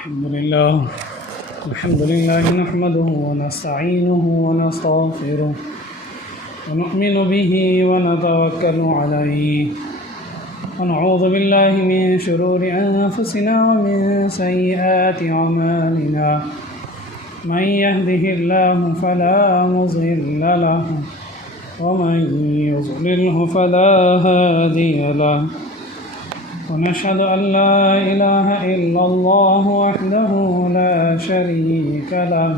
الحمد لله نحمده ونستعينه ونستغفره ونؤمن به ونتوكل عليه ونعوذ بالله من شرور أنفسنا ومن سيئات أعمالنا من يهده الله فلا مضل له ومن يضلله فلا هادي له ونشهد أن لا إله إلا الله وحده لا شريك له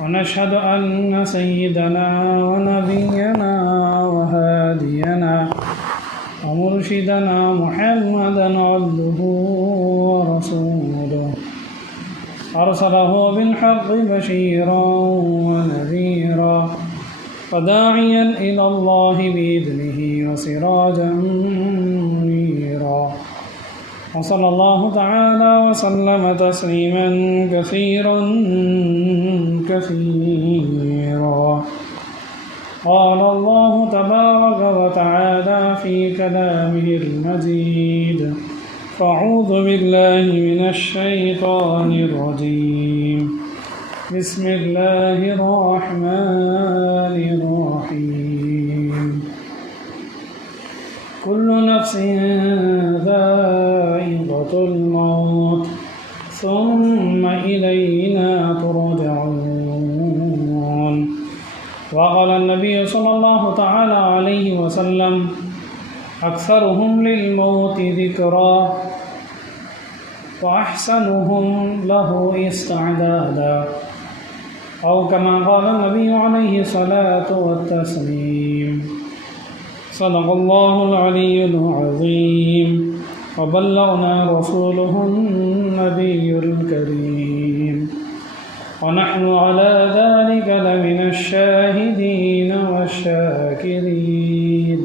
ونشهد أن سيدنا ونبينا وهادينا ومرشدنا محمدا عبده ورسوله أرسله بالحق بشيرا ونذيرا وداعيا إلى الله بإذنه وسراجا منيرا وصلى الله تعالى وسلم تسليما كثيرا قال الله تبارك وتعالى في كلامه المجيد فأعوذ بالله من الشيطان الرجيم بسم الله الرحمن الرحيم كل نفس ذائقة الموت ثم إلينا ترجعون وقال النبي صلى الله تعالى عليه وسلم أكثرهم للموت ذكرا وأحسنهم له استعدادا أو كما قال النبي عليه الصلاة والتسليم صدق الله العلي العظيم وبلغنا رسوله النبي الكريم ونحن على ذلك لمن الشاهدين والشاكرين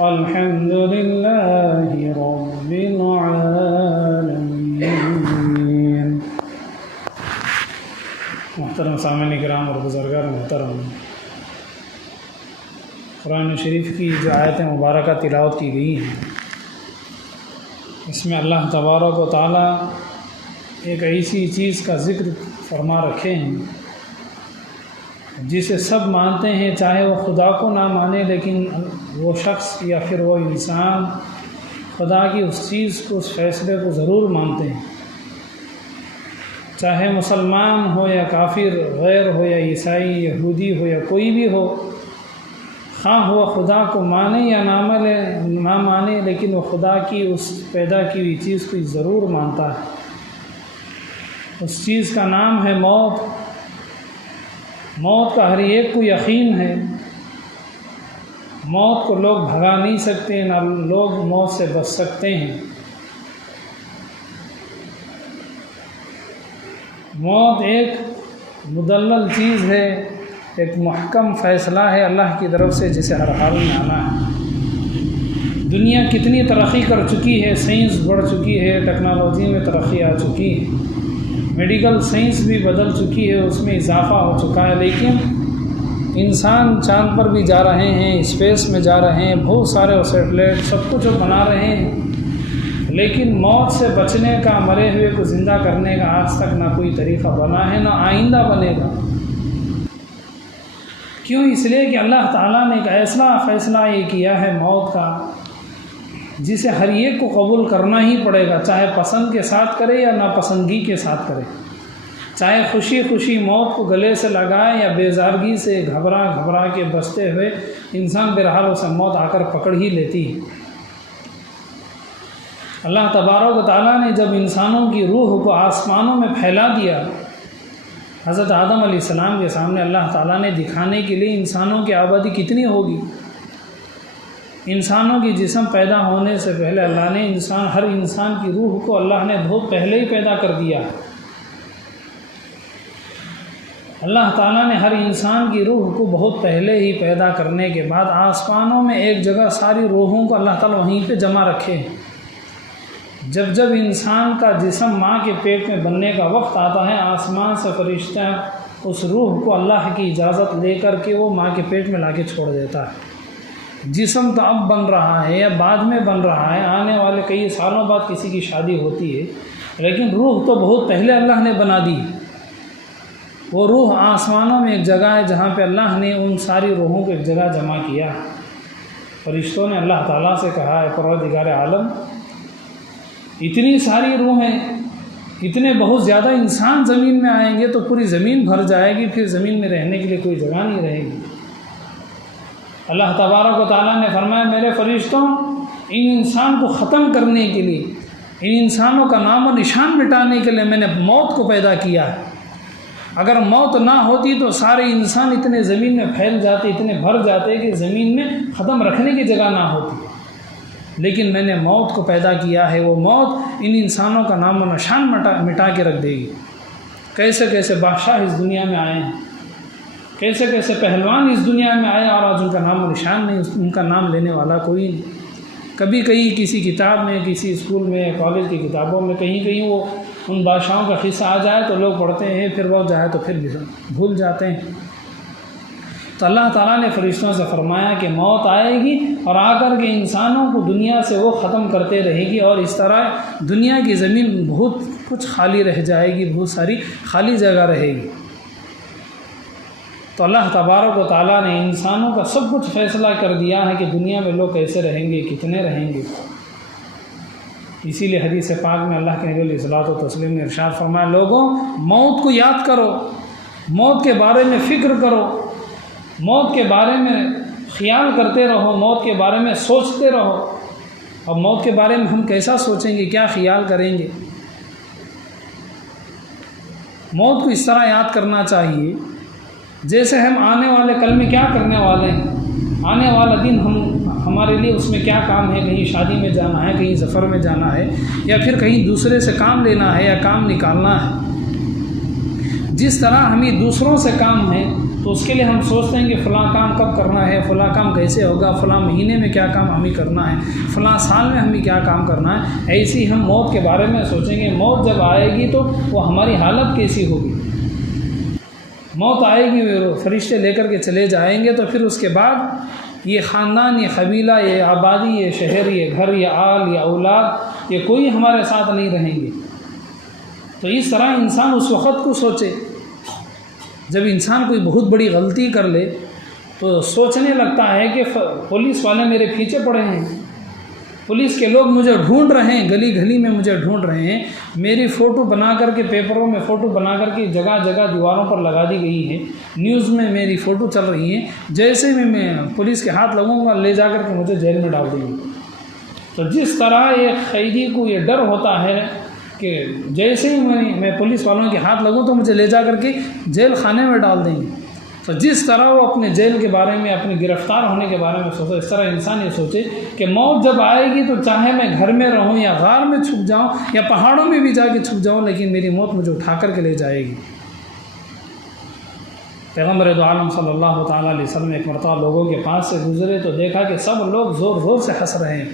والحمد لله رب العالمين. محترم سامعین کرام اور بزرگان محترم، قرآن شریف کی جو آیتیں مبارکہ تلاوت کی گئی ہیں، اس میں اللہ تبارک و تعالیٰ ایک ایسی چیز کا ذکر فرما رکھے ہیں جسے سب مانتے ہیں، چاہے وہ خدا کو نہ مانے، لیکن وہ شخص یا پھر وہ انسان خدا کی اس چیز کو، اس فیصلے کو ضرور مانتے ہیں، چاہے مسلمان ہو یا کافر، غیر ہو یا عیسائی، یہودی ہو یا کوئی بھی ہو، خواہ وہ خدا کو مانے یا نہ مانے، لیکن وہ خدا کی اس پیدا کی ہوئی چیز کو ضرور مانتا ہے۔ اس چیز کا نام ہے موت۔ موت کا ہر ایک کو یقین ہے۔ موت کو لوگ بھگا نہیں سکتے، نہ لوگ موت سے بچ سکتے ہیں۔ موت ایک مدلل چیز ہے، ایک محکم فیصلہ ہے اللہ کی طرف سے، جسے ہر حال میں آنا ہے۔ دنیا کتنی ترقی کر چکی ہے، سائنس بڑھ چکی ہے، ٹیکنالوجی میں ترقی آ چکی ہے، میڈیکل سائنس بھی بدل چکی ہے، اس میں اضافہ ہو چکا ہے، لیکن انسان چاند پر بھی جا رہے ہیں، اسپیس میں جا رہے ہیں، بہت سارے سیٹلائٹ سب کچھ بنا رہے ہیں، لیکن موت سے بچنے کا، مرے ہوئے کو زندہ کرنے کا آج تک نہ کوئی طریقہ بنا ہے، نہ آئندہ بنے گا۔ کیوں؟ اس لیے کہ اللہ تعالیٰ نے ایک ایسا فیصلہ یہ کیا ہے موت کا، جسے ہر ایک کو قبول کرنا ہی پڑے گا، چاہے پسند کے ساتھ کرے یا ناپسندگی کے ساتھ کرے، چاہے خوشی خوشی موت کو گلے سے لگائے یا بیزارگی سے گھبرا کے بچتے ہوئے انسان بہرحال اسے موت آ کر پکڑ ہی لیتی ہے۔ اللہ تبارک و تعالیٰ نے جب انسانوں کی روح کو آسمانوں میں پھیلا دیا، حضرت آدم علیہ السلام کے سامنے اللہ تعالیٰ نے دکھانے کے لیے انسانوں کی آبادی کتنی ہوگی۔ انسانوں کی جسم پیدا ہونے سے پہلے اللہ نے ہر انسان کی روح کو اللہ نے بہت پہلے ہی پیدا کر دیا۔ اللہ تعالیٰ نے ہر انسان کی روح کو بہت پہلے ہی پیدا کرنے کے بعد آسمانوں میں ایک جگہ ساری روحوں کو اللہ تعالیٰ وہیں پہ جمع رکھے ہیں۔ جب انسان کا جسم ماں کے پیٹ میں بننے کا وقت آتا ہے، آسمان سے فرشتہ اس روح کو اللہ کی اجازت لے کر کے وہ ماں کے پیٹ میں لا کے چھوڑ دیتا ہے۔ جسم تو اب بن رہا ہے یا بعد میں بن رہا ہے، آنے والے کئی سالوں بعد کسی کی شادی ہوتی ہے، لیکن روح تو بہت پہلے اللہ نے بنا دی۔ وہ روح آسمانوں میں ایک جگہ ہے جہاں پہ اللہ نے ان ساری روحوں کو ایک جگہ جمع کیا۔ فرشتوں نے اللہ تعالیٰ سے کہا ہے پروردگار عالم اتنی ساری روحیں، اتنے بہت زیادہ انسان زمین میں آئیں گے تو پوری زمین بھر جائے گی، پھر زمین میں رہنے کے لیے کوئی جگہ نہیں رہے گی۔ اللہ تبارک و تعالیٰ نے فرمایا میرے فرشتوں ان انسان کو ختم کرنے کے لیے، ان انسانوں کا نام و نشان مٹانے کے لیے میں نے موت کو پیدا کیا ہے۔ اگر موت نہ ہوتی تو سارے انسان اتنے زمین میں پھیل جاتے، اتنے بھر جاتے کہ زمین میں ختم رکھنے کی جگہ نہ ہوتی، لیکن میں نے موت کو پیدا کیا ہے۔ وہ موت ان انسانوں کا نام و نشان مٹا کے رکھ دے گی۔ کیسے کیسے بادشاہ اس دنیا میں آئے ہیں، کیسے کیسے پہلوان اس دنیا میں آئے اور آج ان کا نام و نشان نہیں، ان کا نام لینے والا کوئی نہیں۔ کبھی کہیں کسی کتاب میں، کسی اسکول میں، کالج کی کتابوں میں کہیں کہیں وہ ان بادشاہوں کا قصہ آ جائے تو لوگ پڑھتے ہیں، پھر وہ جائے تو پھر بھول جاتے ہیں۔ تو اللہ تعالیٰ نے فرشتوں سے فرمایا کہ موت آئے گی اور آ کر کے انسانوں کو دنیا سے وہ ختم کرتے رہے گی، اور اس طرح دنیا کی زمین بہت کچھ خالی رہ جائے گی، بہت ساری خالی جگہ رہے گی۔ تو اللہ تبارک و تعالیٰ نے انسانوں کا سب کچھ فیصلہ کر دیا ہے کہ دنیا میں لوگ کیسے رہیں گے، کتنے رہیں گے۔ اسی لیے حدیث پاک میں اللہ کے نبی علیہ الصلوۃ والتسلیم نے ارشاد فرمایا لوگوں موت کو یاد کرو، موت کے بارے میں فکر کرو، موت کے بارے میں خیال کرتے رہو، موت کے بارے میں سوچتے رہو۔ اور موت کے بارے میں ہم کیسا سوچیں گے، کیا خیال کریں گے؟ موت کو اس طرح یاد کرنا چاہیے جیسے ہم آنے والے کل میں کیا کرنے والے ہیں، آنے والا دن ہمارے لیے اس میں کیا کام ہے، کہیں شادی میں جانا ہے، کہیں سفر میں جانا ہے، یا پھر کہیں دوسرے سے کام لینا ہے یا کام نکالنا ہے۔ جس طرح ہمیں دوسروں سے کام ہے تو اس کے لیے ہم سوچتے ہیں کہ فلاں کام کب کرنا ہے، فلاں کام کیسے ہوگا، فلاں مہینے میں کیا کام ہمیں کرنا ہے، فلاں سال میں ہمیں کیا کام کرنا ہے۔ ایسے ہی ہم موت کے بارے میں سوچیں گے، موت جب آئے گی تو وہ ہماری حالت کیسی ہوگی۔ موت آئے گی، فرشتے لے کر کے چلے جائیں گے، تو پھر اس کے بعد یہ خاندان، یہ قبیلہ، یہ آبادی، یہ شہر، یہ گھر، یہ آل، یہ اولاد، یہ کوئی ہمارے ساتھ نہیں رہیں گے۔ تو اس طرح انسان اس وقت کو سوچے جب انسان کوئی بہت بڑی غلطی کر لے تو سوچنے لگتا ہے کہ پولیس والے میرے پیچھے پڑے ہیں، پولیس کے لوگ مجھے ڈھونڈ رہے ہیں، گلی گلی میں مجھے ڈھونڈ رہے ہیں، میری فوٹو بنا کر کے پیپروں میں فوٹو بنا کر کے جگہ جگہ دیواروں پر لگا دی گئی ہے، نیوز میں میری فوٹو چل رہی ہے، جیسے میں پولیس کے ہاتھ لگوں گا لے جا کر کے مجھے جیل میں ڈال دیں گے۔ تو جس طرح ایک قیدی کو یہ ڈر ہوتا ہے کہ جیسے ہی میں پولیس والوں کے ہاتھ لگوں تو مجھے لے جا کر کے جیل خانے میں ڈال دیں گے، تو جس طرح وہ اپنے جیل کے بارے میں، اپنے گرفتار ہونے کے بارے میں سوچے، اس طرح انسان یہ سوچے کہ موت جب آئے گی تو چاہے میں گھر میں رہوں یا غار میں چھپ جاؤں یا پہاڑوں میں بھی جا کے چھپ جاؤں، لیکن میری موت مجھے اٹھا کر کے لے جائے گی۔ پیغمبر دو عالم صلی اللہ تعالیٰ علیہ وسلم ایک مرتبہ لوگوں کے پاس سے گزرے تو دیکھا کہ سب لوگ زور زور سے ہنس رہے ہیں،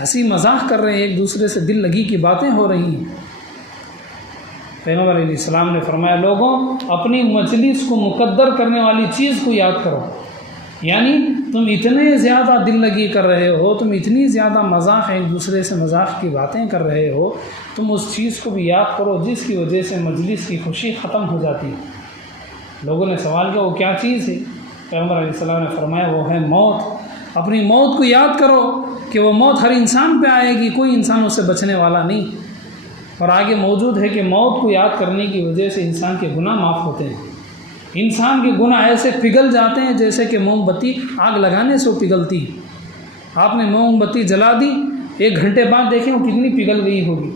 ہنسی مذاق کر رہے ہیں، ایک دوسرے سے دل لگی کی باتیں ہو رہی ہیں۔ پیغمبر علیہ السلام نے فرمایا لوگوں اپنی مجلس کو مقدر کرنے والی چیز کو یاد کرو، یعنی تم اتنے زیادہ دل لگی کر رہے ہو، تم اتنی زیادہ مذاق ایک دوسرے سے مذاق کی باتیں کر رہے ہو، تم اس چیز کو بھی یاد کرو جس کی وجہ سے مجلس کی خوشی ختم ہو جاتی ہے۔ لوگوں نے سوال کیا وہ کیا چیز ہے؟ پیغمبر علیہ السلام نے فرمایا وہ ہے موت۔ اپنی موت کو یاد کرو کہ وہ موت ہر انسان پہ آئے گی، کوئی انسان اس سے بچنے والا نہیں۔ اور آگے موجود ہے کہ موت کو یاد کرنے کی وجہ سے انسان کے گناہ معاف ہوتے ہیں، انسان کے گناہ ایسے پگھل جاتے ہیں جیسے کہ موم بتی آگ لگانے سے وہ پگھلتی ہے۔ آپ نے موم بتی جلا دی، 1 گھنٹے بعد دیکھیں وہ کتنی پگھل گئی ہوگی،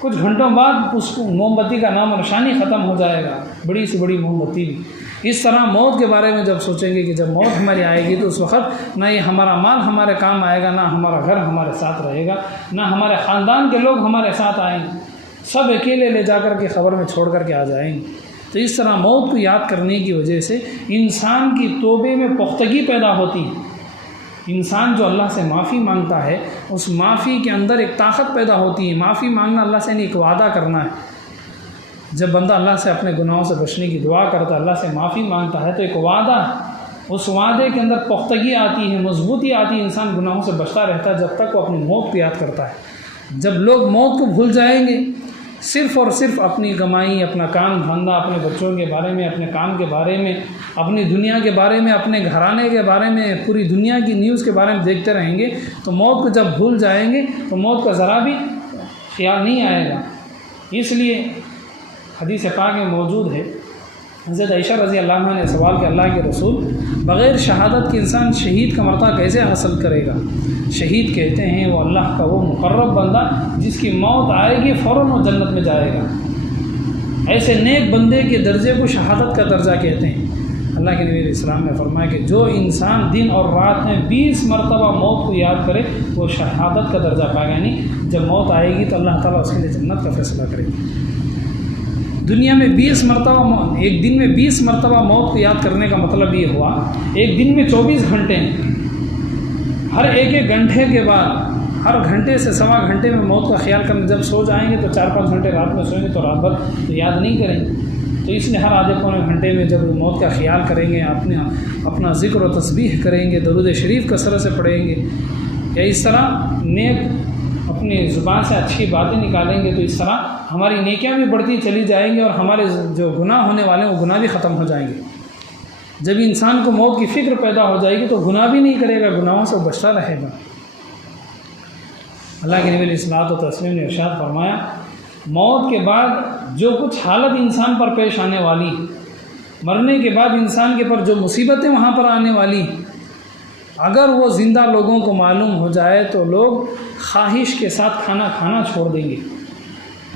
کچھ گھنٹوں بعد اس کو موم بتی کا نام و نشانی ختم ہو جائے گا، بڑی سی بڑی موم بتی بھی۔ اس طرح موت کے بارے میں جب سوچیں گے کہ جب موت ہماری آئے گی تو اس وقت نہ یہ ہمارا مال ہمارے کام آئے گا، نہ ہمارا گھر ہمارے ساتھ رہے گا، نہ ہمارے خاندان کے لوگ ہمارے ساتھ آئیں گے، سب اکیلے لے جا کر کے قبر میں چھوڑ کر کے آ جائیں گے۔ تو اس طرح موت کو یاد کرنے کی وجہ سے انسان کی توبے میں پختگی پیدا ہوتی ہے۔ انسان جو اللہ سے معافی مانگتا ہے اس معافی کے اندر ایک طاقت پیدا ہوتی ہے۔ معافی مانگنا اللہ سے ایک وعدہ کرنا ہے۔ جب بندہ اللہ سے اپنے گناہوں سے بچنے کی دعا کرتا ہے، اللہ سے معافی مانگتا ہے تو ایک وعدہ ہے، اس وعدے کے اندر پختگی آتی ہے، مضبوطی آتی ہے، انسان گناہوں سے بچتا رہتا ہے جب تک وہ اپنی موت کو یاد کرتا ہے۔ جب لوگ موت کو بھول جائیں گے صرف اور صرف اپنی کمائی، اپنا کام دھندہ، اپنے بچوں کے بارے میں، اپنے کام کے بارے میں، اپنی دنیا کے بارے میں، اپنے گھرانے کے بارے میں، پوری دنیا کی نیوز کے بارے میں دیکھتے رہیں گے تو موت کو جب بھول جائیں گے تو موت کا ذرا بھی خیال نہیں آئے گا۔ اس لیے حدیث پاک میں موجود ہے، حضرت عائشہ رضی اللہ عنہ نے سوال کیا، اللہ کے رسول بغیر شہادت کے انسان شہید کا مرتبہ کیسے حاصل کرے گا؟ شہید کہتے ہیں وہ اللہ کا وہ مقرب بندہ جس کی موت آئے گی فوراً وہ جنت میں جائے گا۔ ایسے نیک بندے کے درجے کو شہادت کا درجہ کہتے ہیں۔ اللہ کے نبی علیہ السلام نے فرمایا کہ جو انسان دن اور رات میں 20 مرتبہ موت کو یاد کرے وہ شہادت کا درجہ پائے گا، یعنی جب موت آئے گی تو اللہ تعالیٰ اس کے لیے جنت کا فیصلہ کرے گا۔ دنیا میں 20 مرتبہ، ایک دن میں 20 مرتبہ موت کو یاد کرنے کا مطلب یہ ہوا ایک دن میں 24 گھنٹے ہیں، ہر ایک گھنٹے کے بعد، ہر گھنٹے سے سوا گھنٹے میں موت کا خیال کرنا۔ جب سو جائیں گے تو 4-5 گھنٹے رات میں سوئیں گے تو رات بھر تو یاد نہیں کریں گے، تو اس لیے ہر آدھے پونے گھنٹے میں جب موت کا خیال کریں گے، اپنا ذکر و تسبیح کریں گے، درود شریف کثرت سے پڑھیں گے، یا اس طرح نیک اپنی زبان سے اچھی باتیں نکالیں گے تو اس طرح ہماری نیکیاں بھی بڑھتی چلی جائیں گی اور ہمارے جو گناہ ہونے والے ہیں وہ گناہ بھی ختم ہو جائیں گے۔ جب انسان کو موت کی فکر پیدا ہو جائے گی تو گناہ بھی نہیں کرے گا، گناہوں سے بچتا رہے گا۔ اللہ کے نبی علیہ الصلوۃ والتسلیم نے ارشاد فرمایا موت کے بعد جو کچھ حالت انسان پر پیش آنے والی، مرنے کے بعد انسان کے پر جو مصیبتیں وہاں پر آنے والی، اگر وہ زندہ لوگوں کو معلوم ہو جائے تو لوگ خواہش کے ساتھ کھانا کھانا چھوڑ دیں گے،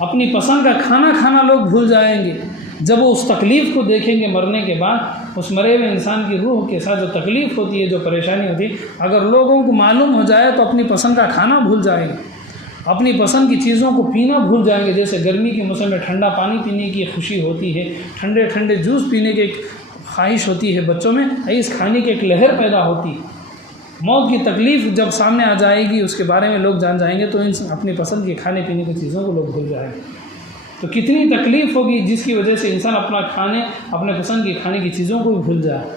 اپنی پسند کا کھانا کھانا لوگ بھول جائیں گے۔ جب وہ اس تکلیف کو دیکھیں گے مرنے کے بعد، اس مرے ہوئے انسان کی روح کے ساتھ جو تکلیف ہوتی ہے، جو پریشانی ہوتی ہے، اگر لوگوں کو معلوم ہو جائے تو اپنی پسند کا کھانا بھول جائیں گے، اپنی پسند کی چیزوں کو پینا بھول جائیں گے۔ جیسے گرمی کے موسم میں ٹھنڈا پانی پینے کی خوشی ہوتی ہے، ٹھنڈے ٹھنڈے جوس پینے کی ایک خواہش ہوتی ہے بچوں میں، اس کھانے کی ایک لہر پیدا ہوتی ہے۔ موت کی تکلیف جب سامنے آ جائے گی، اس کے بارے میں لوگ جان جائیں گے تو اپنی پسند کے کھانے پینے کی چیزوں کو لوگ بھول جائیں گے۔ تو کتنی تکلیف ہوگی جس کی وجہ سے انسان اپنے پسند کی کھانے کی چیزوں کو بھی بھول جائے۔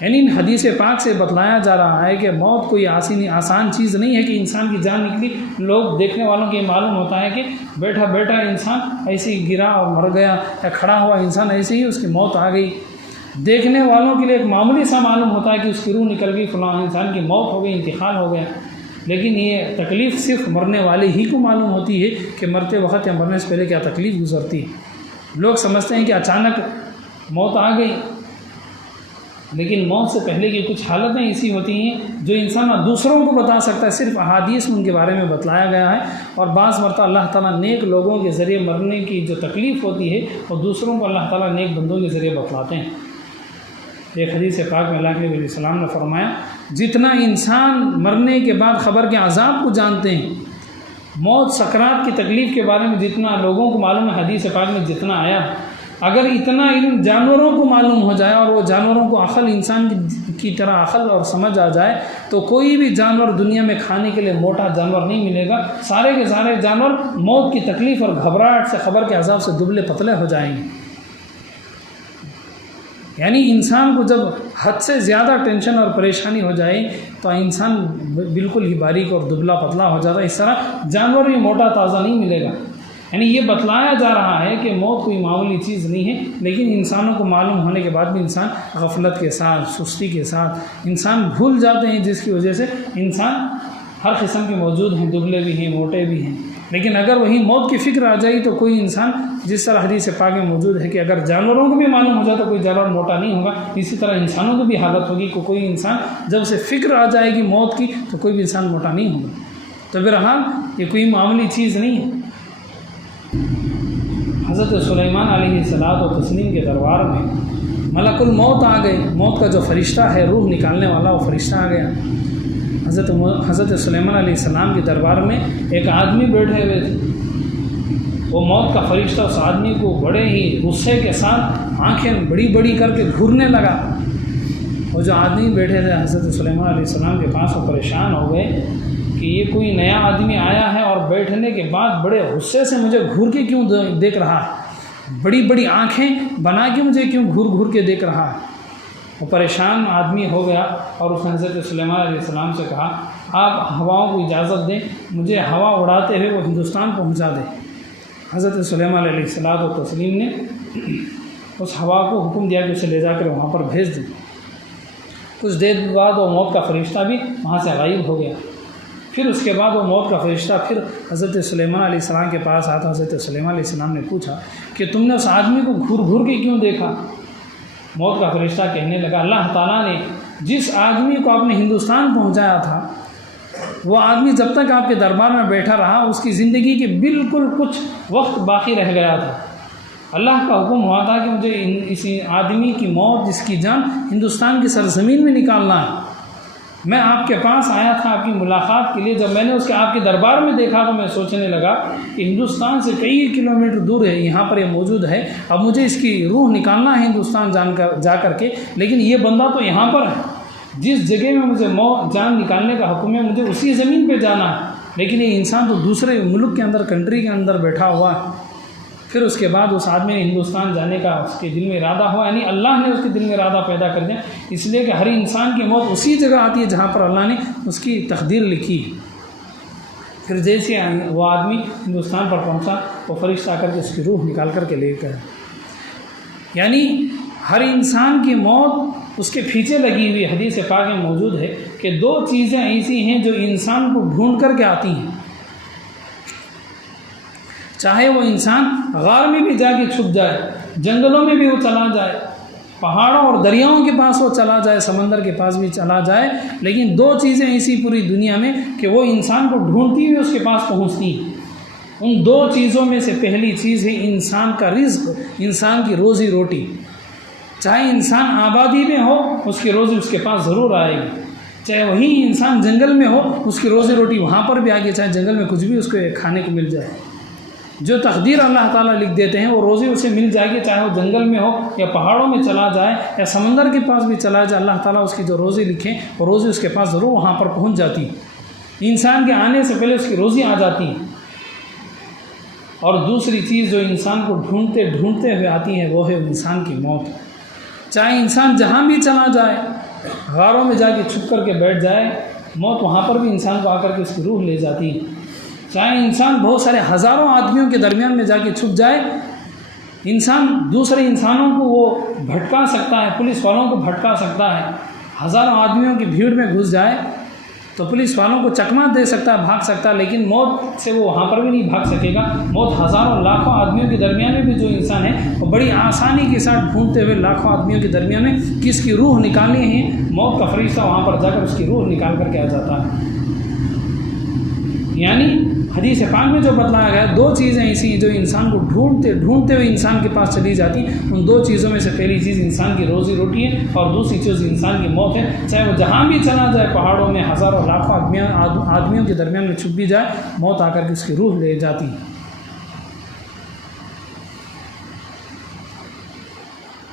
یعنی حدیث پاک سے بتلایا جا رہا ہے کہ موت کوئی آسان چیز نہیں ہے کہ انسان کی جان نکلی، لوگ دیکھنے والوں کو یہ معلوم ہوتا ہے کہ بیٹھا بیٹھا انسان ایسے ہی گرا اور مر گیا، یا کھڑا ہوا انسان ایسے ہی اس کی موت آ گئی۔ دیکھنے والوں کے لیے ایک معمولی سا معلوم ہوتا ہے کہ اس کی روح نکل گئی، فلاں انسان کی موت ہو گئی، انتقال ہو گیا، لیکن یہ تکلیف صرف مرنے والے ہی کو معلوم ہوتی ہے کہ مرتے وقت یا مرنے سے پہلے کیا تکلیف گزرتی ہے۔ لوگ سمجھتے ہیں کہ اچانک موت آ گئی، لیکن موت سے پہلے کی کچھ حالتیں ایسی ہوتی ہیں جو انسان دوسروں کو بتا سکتا ہے، صرف احادیث میں ان کے بارے میں بتلایا گیا ہے، اور بعض مرتبہ اللہ تعالیٰ نیک لوگوں کے ذریعے مرنے کی جو تکلیف ہوتی ہے وہ دوسروں کو اللہ تعالیٰ نیک بندوں کے ذریعے بتلاتے ہیں۔ ایک حدیث پاک میں اللہ کے نبی علیہ السلام نے فرمایا جتنا انسان مرنے کے بعد خبر کے عذاب کو جانتے ہیں، موت سکرات کی تکلیف کے بارے میں جتنا لوگوں کو معلوم ہے، حدیث پاک میں جتنا آیا، اگر اتنا علم جانوروں کو معلوم ہو جائے اور وہ جانوروں کو عقل انسان کی طرح عقل اور سمجھ آ جائے تو کوئی بھی جانور دنیا میں کھانے کے لیے موٹا جانور نہیں ملے گا، سارے کے سارے جانور موت کی تکلیف اور گھبراہٹ سے، خبر کے عذاب سے دبلے پتلے ہو جائیں گے۔ یعنی انسان کو جب حد سے زیادہ ٹینشن اور پریشانی ہو جائے تو انسان بالکل ہی باریک اور دبلا پتلا ہو جاتا ہے، اس طرح جانور بھی موٹا تازہ نہیں ملے گا۔ یعنی یہ بتلایا جا رہا ہے کہ موت کوئی معمولی چیز نہیں ہے، لیکن انسانوں کو معلوم ہونے کے بعد بھی انسان غفلت کے ساتھ، سستی کے ساتھ انسان بھول جاتے ہیں، جس کی وجہ سے انسان ہر قسم کے موجود ہیں، دبلے بھی ہیں، موٹے بھی ہیں۔ لیکن اگر وہی موت کی فکر آ جائے تو کوئی انسان، جس طرح حدیث پاک میں موجود ہے کہ اگر جانوروں کو بھی معلوم ہو جائے تو کوئی جانور موٹا نہیں ہوگا، اسی طرح انسانوں کی بھی حالت ہوگی کہ کوئی انسان جب سے فکر آ جائے گی موت کی تو کوئی بھی انسان موٹا نہیں ہوگا۔ تو بہرحال یہ کوئی معمولی چیز نہیں ہے۔ حضرت سلیمان علیہ الصلوۃ والتسلیم کے دربار میں ملک الموت آ گئے، موت کا جو فرشتہ ہے، روح نکالنے والا، وہ فرشتہ آ گیا۔ حضرت سلیمان علیہ السلام کے دربار میں ایک آدمی بیٹھے ہوئے تھے، وہ موت کا فرشتہ اس آدمی کو بڑے ہی غصے کے ساتھ آنکھیں بڑی بڑی کر کے گھورنے لگا۔ وہ جو آدمی بیٹھے تھے حضرت سلیمان علیہ السلام کے پاس، وہ پریشان ہو گئے کہ یہ کوئی نیا آدمی آیا ہے اور بیٹھنے کے بعد بڑے غصے سے مجھے گھور کے کیوں دیکھ رہا ہے، بڑی بڑی آنکھیں بنا کے مجھے کیوں گھور گھور کے دیکھ رہا ہے۔ وہ پریشان آدمی ہو گیا اور اس نے حضرت سلیمان علیہ السلام سے کہا آپ ہواؤں کو اجازت دیں مجھے ہوا اڑاتے ہوئے وہ ہندوستان پہنچا دیں۔ حضرت سلیمان علیہ الصلوۃ والتسلیم نے اس ہوا کو حکم دیا کہ اسے لے جا کر وہاں پر بھیج دیں۔ کچھ دیر بعد وہ موت کا فرشتہ بھی وہاں سے غائب ہو گیا۔ پھر اس کے بعد وہ موت کا فرشتہ پھر حضرت سلیمان علیہ السلام کے پاس آیا تھا۔ حضرت سلیمان علیہ السلام نے پوچھا کہ تم نے اس آدمی کو گھور گھور کے کیوں دیکھا؟ موت کا فرشتہ کہنے لگا اللہ تعالیٰ نے جس آدمی کو آپ نے ہندوستان پہنچایا تھا وہ آدمی جب تک آپ کے دربار میں بیٹھا رہا اس کی زندگی کے بالکل کچھ وقت باقی رہ گیا تھا۔ اللہ کا حکم ہوا تھا کہ مجھے اس آدمی کی موت جس کی جان ہندوستان کی سرزمین میں نکالنا ہے۔ میں آپ کے پاس آیا تھا آپ کی ملاقات کے لیے۔ جب میں نے اس کے آپ کے دربار میں دیکھا تو میں سوچنے لگا کہ ہندوستان سے کئی کلومیٹر دور ہے، یہاں پر یہ موجود ہے، اب مجھے اس کی روح نکالنا ہے ہندوستان جا کر کے، لیکن یہ بندہ تو یہاں پر ہے۔ جس جگہ میں مجھے جان نکالنے کا حکم ہے مجھے اسی زمین پہ جانا ہے، لیکن یہ انسان تو دوسرے ملک کے اندر کنٹری کے اندر بیٹھا ہوا ہے۔ پھر اس کے بعد اس آدمی نے ہندوستان جانے کا اس کے دل میں ارادہ ہوا، یعنی اللہ نے اس کے دل میں ارادہ پیدا کر دیا، اس لیے کہ ہر انسان کی موت اسی جگہ آتی ہے جہاں پر اللہ نے اس کی تقدیر لکھی ہے۔ پھر جیسے وہ آدمی ہندوستان پر پہنچا وہ فرشتہ آ کر کے اس کی روح نکال کر کے لے گئے۔ یعنی ہر انسان کی موت اس کے پیچھے لگی ہوئی حدیث پاک میں موجود ہے کہ دو چیزیں ایسی ہیں جو انسان کو ڈھونڈ کر کے آتی ہیں، چاہے وہ انسان غار میں بھی جا کے چھپ جائے، جنگلوں میں بھی وہ چلا جائے، پہاڑوں اور دریاؤں کے پاس وہ چلا جائے، سمندر کے پاس بھی چلا جائے، لیکن دو چیزیں ایسی پوری دنیا میں کہ وہ انسان کو ڈھونڈتی ہوئی اس کے پاس پہنچتی ہیں۔ ان دو چیزوں میں سے پہلی چیز ہے انسان کا رزق، انسان کی روزی روٹی۔ چاہے انسان آبادی میں ہو اس کی روزی اس کے پاس ضرور آئے گی، چاہے وہی انسان جنگل میں ہو اس کی روزی روٹی وہاں پر بھی آئے گی، چاہے جنگل میں کچھ بھی اس کو کھانے کو مل جائے۔ جو تقدیر اللہ تعالیٰ لکھ دیتے ہیں وہ روزی اسے مل جائے گی، چاہے وہ جنگل میں ہو یا پہاڑوں میں چلا جائے یا سمندر کے پاس بھی چلا جائے، اللہ تعالیٰ اس کی جو روزی لکھیں وہ روزی اس کے پاس ضرور وہاں پر پہنچ جاتی ہے، انسان کے آنے سے پہلے اس کی روزی آ جاتی ہے۔ اور دوسری چیز جو انسان کو ڈھونڈتے ڈھونڈتے ہوئے آتی ہے وہ ہے انسان کی موت۔ چاہے انسان جہاں بھی چلا جائے، غاروں میں جا کے چھپ کر کے بیٹھ جائے، موت وہاں پر بھی انسان کو آ کر کے اس کی روح لے جاتی ہے۔ چاہے انسان بہت سارے ہزاروں آدمیوں کے درمیان میں جا کے چھپ جائے، انسان دوسرے انسانوں کو وہ بھٹکا سکتا ہے، پولیس والوں کو بھٹکا سکتا ہے، ہزاروں آدمیوں کی بھیڑ میں گھس جائے تو پولیس والوں کو چکما دے سکتا ہے، بھاگ سکتا ہے، لیکن موت سے وہ وہاں پر بھی نہیں بھاگ سکے گا۔ موت ہزاروں لاکھوں آدمیوں کے درمیان میں بھی جو انسان ہے وہ بڑی آسانی کے ساتھ ڈھونڈتے ہوئے لاکھوں آدمیوں کے درمیان میں کس کی روح نکالنی ہے، موت کا فرشتہ وہاں پر جا کر اس کی روح نکال کر کے آ جاتا ہے۔ یعنی حدیث پاک میں جو بتلایا گیا دو چیزیں ایسی ہیں جو انسان کو ڈھونڈتے ڈھونڈتے ہوئے انسان کے پاس چلی جاتی، ان دو چیزوں میں سے پہلی چیز انسان کی روزی روٹی ہے اور دوسری چیز انسان کی موت ہے۔ چاہے وہ جہاں بھی چلا جائے، پہاڑوں میں ہزاروں لاکھوں آدمیوں کے درمیان میں چھپ بھی جائے، موت آ کر کے اس کی روح لے جاتی ہے۔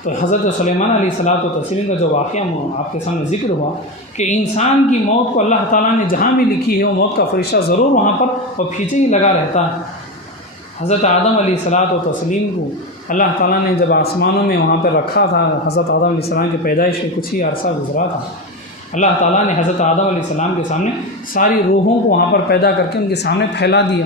تو حضرت سلیمان علیہ الصلوۃ والتسلیم کا جو واقعہ آپ کے سامنے ذکر ہوا کہ انسان کی موت کو اللہ تعالیٰ نے جہاں بھی لکھی ہے وہ موت کا فرشتہ ضرور وہاں پر وہ پیچھے ہی لگا رہتا ہے۔ حضرت آدم علیہ الصلوۃ والتسلیم کو اللہ تعالیٰ نے جب آسمانوں میں وہاں پر رکھا تھا، حضرت آدم علیہ السلام کی پیدائش کے کچھ ہی عرصہ گزرا تھا، اللہ تعالیٰ نے حضرت آدم علیہ السلام کے سامنے ساری روحوں کو وہاں پر پیدا کر کے ان کے سامنے پھیلا دیا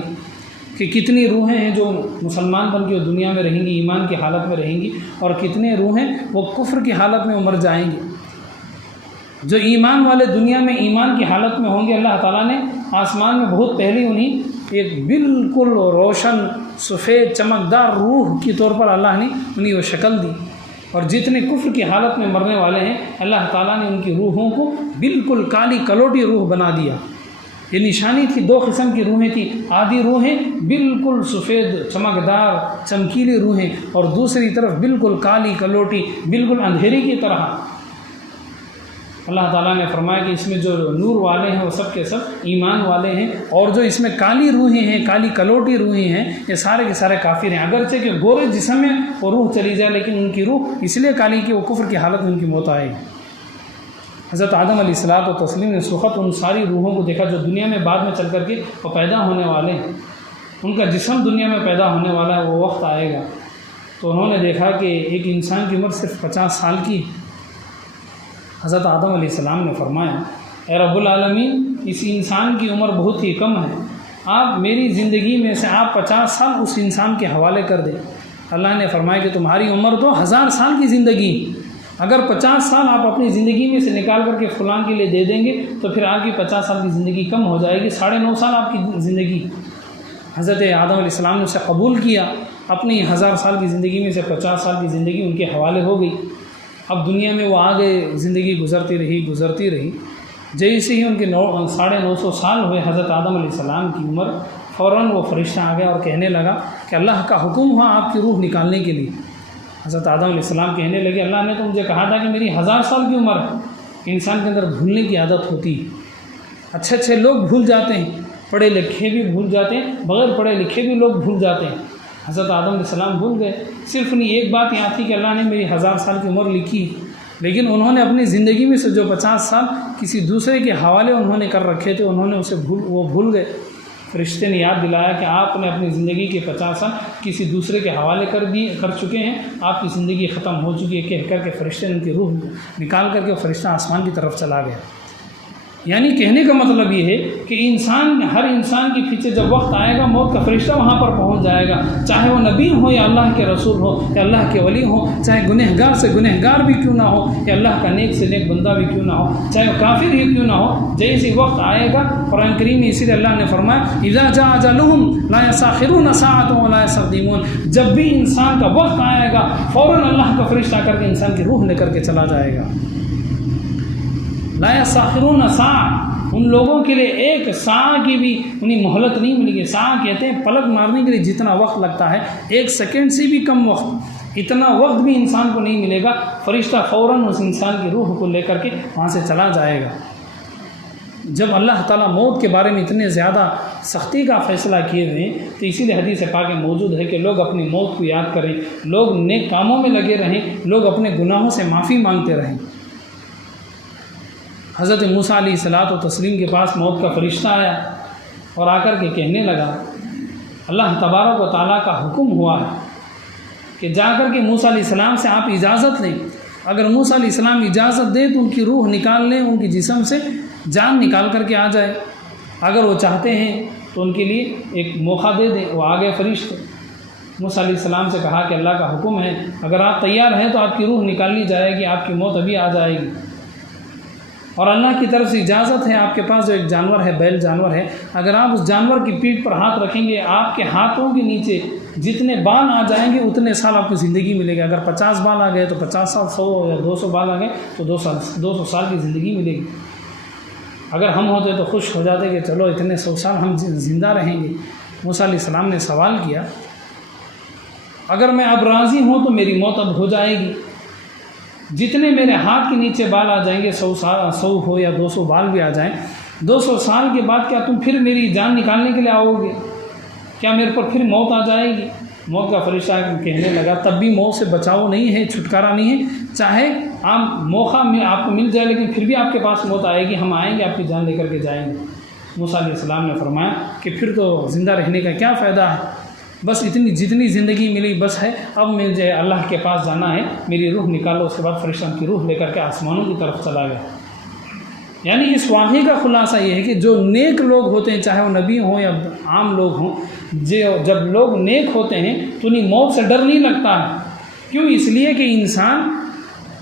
کہ کتنی روحیں ہیں جو مسلمان بن کے دنیا میں رہیں گی، ایمان کی حالت میں رہیں گی، اور کتنے روحیں وہ کفر کی حالت میں مر جائیں گی۔ جو ایمان والے دنیا میں ایمان کی حالت میں ہوں گے، اللہ تعالیٰ نے آسمان میں بہت پہلے انہیں ایک بالکل روشن سفید چمکدار روح کے طور پر اللہ نے انہیں وہ شکل دی، اور جتنے کفر کی حالت میں مرنے والے ہیں اللہ تعالیٰ نے ان کی روحوں کو بالکل کالی کلوٹی روح بنا دیا۔ یہ نشانی تھی، دو قسم کی روحیں تھیں، آدھی روحیں بالکل سفید چمکدار چمکیلی روحیں، اور دوسری طرف بالکل کالی کلوٹی بالکل اندھیری کی طرح۔ اللہ تعالیٰ نے فرمایا کہ اس میں جو نور والے ہیں وہ سب کے سب ایمان والے ہیں، اور جو اس میں کالی روحیں ہیں، کالی کلوٹی روحیں ہیں، یہ سارے کے سارے کافر ہیں۔ اگرچہ کہ گورے جسم میں وہ روح چلی جائے لیکن ان کی روح اس لیے کالی کہ وہ کفر کی حالت میں ان کی موت آئے گی۔ حضرت آدم علیہ الصلوۃ والتسلیم نے اس وقت ان ساری روحوں کو دیکھا جو دنیا میں بعد میں چل کر کے وہ پیدا ہونے والے ہیں، ان کا جسم دنیا میں پیدا ہونے والا ہے، وہ وقت آئے گا۔ تو انہوں نے دیکھا کہ ایک انسان کی عمر صرف 50 سال کی۔ حضرت آدم علیہ السلام نے فرمایا، اے رب العالمین اس انسان کی عمر بہت ہی کم ہے، آپ میری زندگی میں سے آپ 50 سال اس انسان کے حوالے کر دیں۔ اللہ نے فرمایا کہ تمہاری عمر تو 1000 سال کی زندگی، اگر 50 سال آپ اپنی زندگی میں سے نکال کر کے فلاں کے لیے دے دیں گے تو پھر آپ کی 50 سال کی زندگی کم ہو جائے گی، 9.5 سال آپ کی زندگی۔ حضرت آدم علیہ السلام نے اسے قبول کیا، اپنی 1000 سال کی زندگی میں سے 50 سال کی زندگی ان کے حوالے ہو گئی۔ اب دنیا میں وہ آگے زندگی گزرتی رہی، جیسے ہی ان کے 950 سال ہوئے حضرت آدم علیہ السلام کی عمر، فوراً وہ فرشتہ آ گیا اور کہنے لگا کہ اللہ کا حکم ہوا آپ کی روح نکالنے کے لیے۔ حضرت آدم علیہ السلام کہنے لگے اللہ نے تو مجھے کہا تھا کہ میری 1000 سال کی عمر ہے۔ انسان کے اندر بھولنے کی عادت ہوتی ہے، اچھے لوگ بھول جاتے ہیں، پڑھے لکھے بھی بھول جاتے ہیں، بغیر پڑھے لکھے بھی لوگ بھول جاتے ہیں۔ حضرت آدم علیہ السلام بھول گئے، صرف انہیں ایک بات یاد تھی کہ اللہ نے میری 1000 سال کی عمر لکھی، لیکن انہوں نے اپنی زندگی میں سے جو 50 سال کسی دوسرے کے حوالے انہوں نے کر رکھے تھے انہوں نے وہ بھول گئے۔ فرشتے نے یاد دلایا کہ آپ نے اپنی زندگی کے 50 سال کسی دوسرے کے حوالے کر چکے ہیں، آپ کی زندگی ختم ہو چکی ہے، کہہ کر کے فرشتے نے ان کی روح نکال کر کے فرشتہ آسمان کی طرف چلا گیا۔ یعنی کہنے کا مطلب یہ ہے کہ ہر انسان کے پیچھے جب وقت آئے گا موت کا فرشتہ وہاں پر پہنچ جائے گا، چاہے وہ نبی ہو یا اللہ کے رسول ہو یا اللہ کے ولی ہو، چاہے گنہگار سے گنہگار بھی کیوں نہ ہو یا اللہ کا نیک سے نیک بندہ بھی کیوں نہ ہو، چاہے وہ کافر ہی کیوں نہ ہو، جیسے وقت آئے گا قرآن کریم میں اسی لیے اللہ نے فرمایا اذا جاء اجلهم لا يستأخرون ساعة ولا يستقدمون، جب بھی انسان کا وقت آئے گا فوراً اللہ کا فرشتہ آ کر کے انسان کی روح لے کر کے چلا جائے گا۔ لا يستأخرون ساعة، ان لوگوں کے لیے ایک ساعہ کی بھی انہیں مہلت نہیں ملے گی۔ ساعہ کہتے ہیں پلک مارنے کے لیے جتنا وقت لگتا ہے، 1 سیکنڈ سے بھی کم وقت، اتنا وقت بھی انسان کو نہیں ملے گا۔ فرشتہ فوراً اس انسان کی روح کو لے کر کے وہاں سے چلا جائے گا۔ جب اللہ تعالیٰ موت کے بارے میں اتنے زیادہ سختی کا فیصلہ کیے ہوئے ہیں تو اسی لیے حدیث پاک میں موجود ہے کہ لوگ اپنی موت کو یاد کریں، لوگ نیک کاموں میں لگے رہیں، لوگ اپنے گناہوں سے معافی مانگتے رہیں۔ حضرت موسیٰ علیہ الصلاۃ والتسلیم کے پاس موت کا فرشتہ آیا اور آ کر کے کہنے لگا اللہ تبارک و تعالیٰ کا حکم ہوا ہے کہ جا کر کے موسیٰ علیہ السلام سے آپ اجازت لیں، اگر موسیٰ علیہ السلام اجازت دیں تو ان کی روح نکال لیں، ان کی جسم سے جان نکال کر کے آ جائے، اگر وہ چاہتے ہیں تو ان کے لیے ایک موقع دے دیں۔ وہ آگے فرشتے موسیٰ علیہ السلام سے کہا کہ اللہ کا حکم ہے، اگر آپ تیار ہیں تو آپ کی روح نکال لی جائے گی، آپ کی موت ابھی آ جائے گی، اور اللہ کی طرف سے اجازت ہے۔ آپ کے پاس جو ایک جانور ہے، بیل جانور ہے، اگر آپ اس جانور کی پیٹھ پر ہاتھ رکھیں گے آپ کے ہاتھوں کے نیچے جتنے بال آ جائیں گے اتنے سال آپ کی زندگی ملے گی۔ اگر 50 بال آ گئے تو 50 سال، 100 یا 200 بال آ گئے تو 200 سال کی زندگی ملے گی۔ اگر ہم ہوتے تو خوش ہو جاتے کہ چلو اتنے 100 سال ہم زندہ رہیں گے۔ موسیٰ علیہ السلام نے سوال کیا اگر میں اب راضی ہوں تو میری موت اب ہو جائے گی، جتنے میرے ہاتھ کے نیچے بال آ جائیں گے، 100 ہو یا 200 بال بھی آ جائیں، 200 سال کے بعد کیا تم پھر میری جان نکالنے کے لیے آؤ گے؟ کیا میرے پر پھر موت آ جائے گی؟ موت کا فرشتہ کہنے لگا تب بھی موت سے بچاؤ نہیں ہے، چھٹکارا نہیں ہے، چاہے موقع آپ کو مل جائے لیکن پھر بھی آپ کے پاس موت آئے گی، ہم آئیں گے آپ کی جان لے کر کے جائیں گے۔ موسیٰ علیہ السلام نے فرمایا کہ پھر تو زندہ رہنے کا کیا فائدہ ہے، بس جتنی زندگی ملی بس ہے، اب مجھے اللہ کے پاس جانا ہے، میری روح نکالو۔ اس کے بعد فرشتہ کی روح لے کر کے آسمانوں کی طرف چلا گیا۔ یعنی اس واقعے کا خلاصہ یہ ہے کہ جو نیک لوگ ہوتے ہیں، چاہے وہ نبی ہوں یا عام لوگ ہوں، جب لوگ نیک ہوتے ہیں تو انہیں موت سے ڈر نہیں لگتا ہے۔ کیوں؟ اس لیے کہ انسان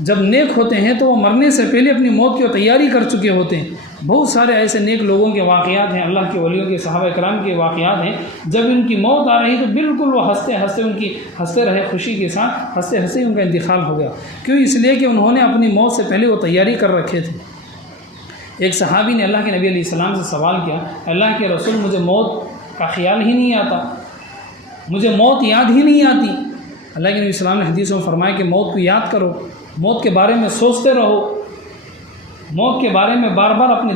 جب نیک ہوتے ہیں تو وہ مرنے سے پہلے اپنی موت کی تیاری کر چکے ہوتے ہیں۔ بہت سارے ایسے نیک لوگوں کے واقعات ہیں، اللہ کے ولیوں کے، صحابہ کرام کے واقعات ہیں، جب ان کی موت آ رہی تو بالکل وہ ہنستے رہے، خوشی کے ساتھ ہنستے ان کا انتقال ہو گیا۔ کیوں؟ اس لیے کہ انہوں نے اپنی موت سے پہلے وہ تیاری کر رکھے تھے۔ ایک صحابی نے اللہ کے نبی علیہ السلام سے سوال کیا اللہ کے رسول مجھے موت کا خیال ہی نہیں آتا، مجھے موت یاد ہی نہیں آتی۔ اللہ کے نبی علیہ السلام نے حدیثوں میں فرمایا کہ موت کو یاد کرو، موت کے بارے میں سوچتے رہو، موت کے بارے میں بار بار اپنے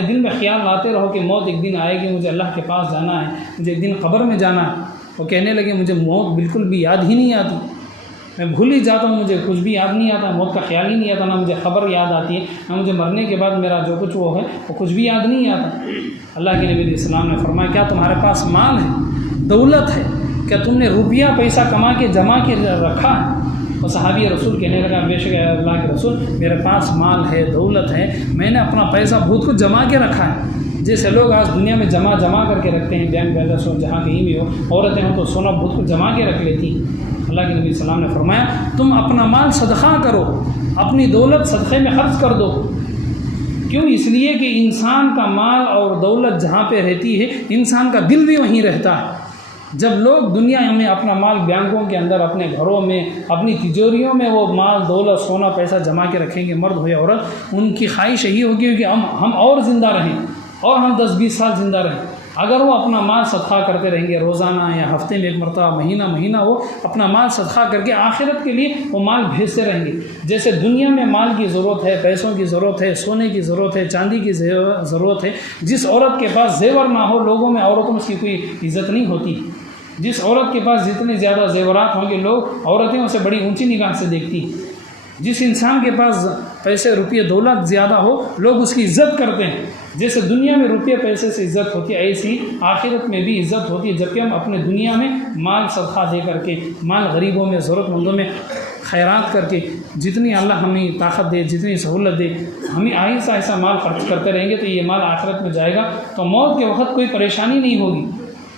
دل میں خیال لاتے رہو کہ موت ایک دن آئے گی، مجھے اللہ کے پاس جانا ہے، مجھے ایک دن قبر میں جانا ہے۔ وہ کہنے لگے مجھے موت بالکل بھی یاد ہی نہیں آتی، میں بھول ہی جاتا ہوں، مجھے کچھ بھی یاد نہیں آتا، موت کا خیال ہی نہیں آتا، نہ مجھے خبر یاد آتی ہے، نہ مجھے مرنے کے بعد میرا جو کچھ وہ ہے وہ کچھ بھی یاد نہیں آتا۔ اللہ کے نبی علیہ السلام نے فرمایا کیا تمہارے پاس مال ہے، دولت ہے، کیا تم نے روپیہ پیسہ کما کے جمع کے رکھا ہے؟ اور صحابی رسول کہنے لگا بے شک اللہ کے رسول میرے پاس مال ہے دولت ہے، میں نے اپنا پیسہ بہت کچھ جمع کے رکھا ہے، جیسے لوگ آج دنیا میں جمع کر کے رکھتے ہیں، بینک بیلنس ہو جہاں کہیں بھی ہو، عورتیں ہوں تو سونا بہت کچھ جمع کے رکھ لیتی۔ اللہ کے نبی صلی اللہ علیہ وسلم نے فرمایا تم اپنا مال صدقہ کرو، اپنی دولت صدقے میں خرچ کر دو۔ کیوں؟ اس لیے کہ انسان کا مال اور دولت جہاں پہ رہتی ہے انسان کا دل بھی وہیں رہتا ہے۔ جب لوگ دنیا میں اپنا مال بینکوں کے اندر، اپنے گھروں میں، اپنی تجوریوں میں وہ مال دولت سونا پیسہ جمع کے رکھیں گے، مرد ہو یا عورت، ان کی خواہش یہی ہوگی کہ ہم اور زندہ رہیں اور ہم 10-20 سال زندہ رہیں۔ اگر وہ اپنا مال صدقہ کرتے رہیں گے روزانہ یا ہفتے میں ایک مرتبہ، مہینہ وہ اپنا مال صدقہ کر کے آخرت کے لیے وہ مال بھیجتے رہیں گے۔ جیسے دنیا میں مال کی ضرورت ہے، پیسوں کی ضرورت ہے، سونے کی ضرورت ہے، چاندی کی ضرورت ہے، جس عورت کے پاس زیور نہ ہو لوگوں میں عورتوں میں اس کی کوئی عزت نہیں ہوتی۔ جس عورت کے پاس جتنے زیادہ زیورات ہوں گے لوگ عورتیں اسے بڑی اونچی نگاہ سے دیکھتی۔ جس انسان کے پاس پیسے روپیے دولت زیادہ ہو لوگ اس کی عزت کرتے ہیں۔ جیسے دنیا میں روپیے پیسے سے عزت ہوتی ہے ایسی آخرت میں بھی عزت ہوتی ہے، جبکہ ہم اپنے دنیا میں مال صدقہ دے کر کے، مال غریبوں میں، ضرورت مندوں میں خیرات کر کے، جتنی اللہ ہمیں طاقت دے، جتنی سہولت دے، ہمیں آہستہ آہستہ مال خرچ کرتے رہیں گے تو یہ مال آخرت میں جائے گا، تو موت کے وقت کوئی پریشانی نہیں ہوگی۔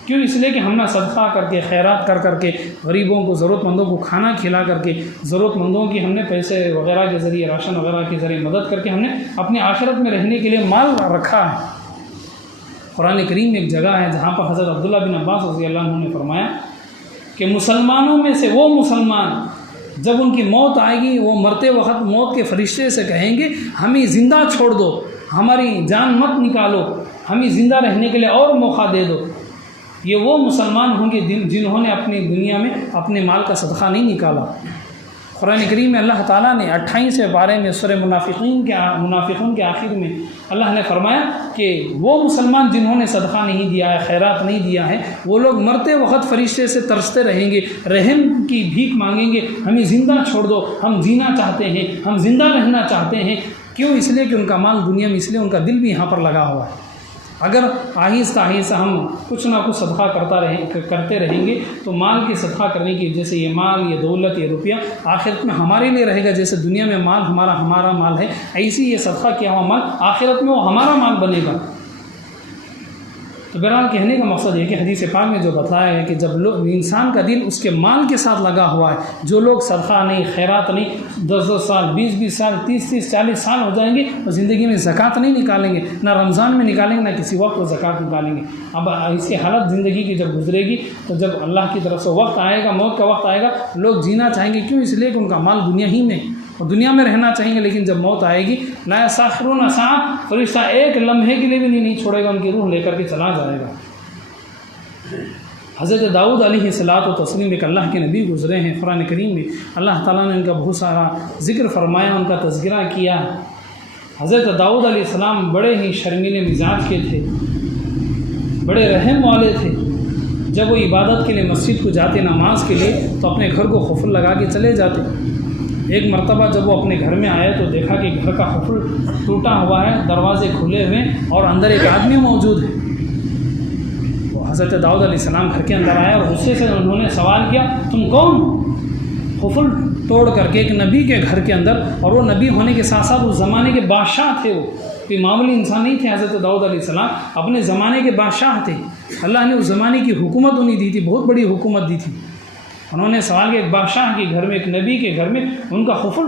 کیوں؟ اس لیے کہ ہم نے صدقہ کر کے، خیرات کر کے، غریبوں کو، ضرورت مندوں کو کھانا کھلا کر کے، ضرورت مندوں کی ہم نے پیسے وغیرہ کے ذریعے، راشن وغیرہ کے ذریعے مدد کر کے ہم نے اپنے آخرت میں رہنے کے لیے مال رکھا ہے۔ قرآن کریم میں ایک جگہ ہے جہاں پر حضرت عبداللہ بن عباس رضی اللہ عنہ نے فرمایا کہ مسلمانوں میں سے وہ مسلمان جب ان کی موت آئے گی وہ مرتے وقت موت کے فرشتے سے کہیں گے ہمیں زندہ چھوڑ دو، ہماری جان مت نکالو، ہمیں زندہ رہنے کے لیے اور موقع دے دو۔ یہ وہ مسلمان ہوں گے جنہوں نے اپنی دنیا میں اپنے مال کا صدقہ نہیں نکالا۔ قرآن کریم میں اللہ تعالیٰ نے 28ویں پارے میں سورہ منافقون کے آخر میں اللہ نے فرمایا کہ وہ مسلمان جنہوں نے صدقہ نہیں دیا ہے، خیرات نہیں دیا ہے، وہ لوگ مرتے وقت فرشتے سے ترستے رہیں گے، رحم کی بھیک مانگیں گے، ہمیں زندہ چھوڑ دو، ہم جینا چاہتے ہیں، ہم زندہ رہنا چاہتے ہیں۔ کیوں؟ اس لیے کہ ان کا مال دنیا میں، اس لیے ان کا دل بھی یہاں پر لگا ہوا ہے۔ اگر آہستہ آہستہ ہم کچھ نہ کچھ صدقہ کرتے رہیں گے تو مال کی صدقہ کرنے کی، جیسے یہ مال، یہ دولت، یہ روپیہ آخرت میں ہمارے لیے رہے گا، جیسے دنیا میں مال ہمارا مال ہے، ایسی یہ صدقہ کیا ہوا مال آخرت میں وہ ہمارا مال بنے گا۔ تو بہرحال کہنے کا مقصد یہ کہ حدیث پاک میں جو بتایا ہے کہ جب انسان کا دل اس کے مال کے ساتھ لگا ہوا ہے، جو لوگ صدقہ نہیں، خیرات نہیں، 10-10 سال، 20-20 سال، 30-30، 40 سال ہو جائیں گے اور زندگی میں زکوٰۃ نہیں نکالیں گے، نہ رمضان میں نکالیں گے، نہ کسی وقت وہ زکوٰۃ نکالیں گے۔ اب اس کی حالت زندگی کی جب گزرے گی تو جب اللہ کی طرف سے وقت آئے گا، موت کا وقت آئے گا، لوگ جینا چاہیں گے۔ کیوں؟ اس لیے کہ ان کا مال دنیا ہی میں، اور دنیا میں رہنا چاہیں گے، لیکن جب موت آئے گی لا یستأخرون ساعۃ، فرشتہ ایک لمحے کے لیے بھی نہیں چھوڑے گا، ان کی روح لے کر کے چلا جائے گا۔ حضرت داؤد علیہ الصلاۃ والتسلیم ایک اللہ کے نبی گزرے ہیں، قرآن کریم میں اللہ تعالیٰ نے ان کا بہت سارا ذکر فرمایا، ان کا تذکرہ کیا۔ حضرت داؤد علیہ السلام بڑے ہی شرمیلے مزاج کے تھے، بڑے رحم والے تھے۔ جب وہ عبادت کے لیے مسجد کو جاتے، نماز کے لیے، تو اپنے گھر کو قفل لگا کے چلے جاتے۔ ایک مرتبہ جب وہ اپنے گھر میں آئے تو دیکھا کہ گھر کا قفل ٹوٹا ہوا ہے، دروازے کھلے ہوئے اور اندر ایک آدمی موجود ہے۔ حضرت داؤد علیہ السلام گھر کے اندر آئے اور غصے سے انہوں نے سوال کیا تم کون؟ قفل توڑ کر کے ایک نبی کے گھر کے اندر، اور وہ نبی ہونے کے ساتھ ساتھ اس زمانے کے بادشاہ تھے، وہ کوئی معمولی انسان نہیں تھے۔ حضرت داؤد علیہ السلام اپنے زمانے کے بادشاہ تھے، اللہ نے اس زمانے کی حکومت انہیں دی تھی، بہت بڑی حکومت دی تھی۔ انہوں نے سوال کیا ایک بادشاہ کے گھر میں، ایک نبی کے گھر میں ان کا قفل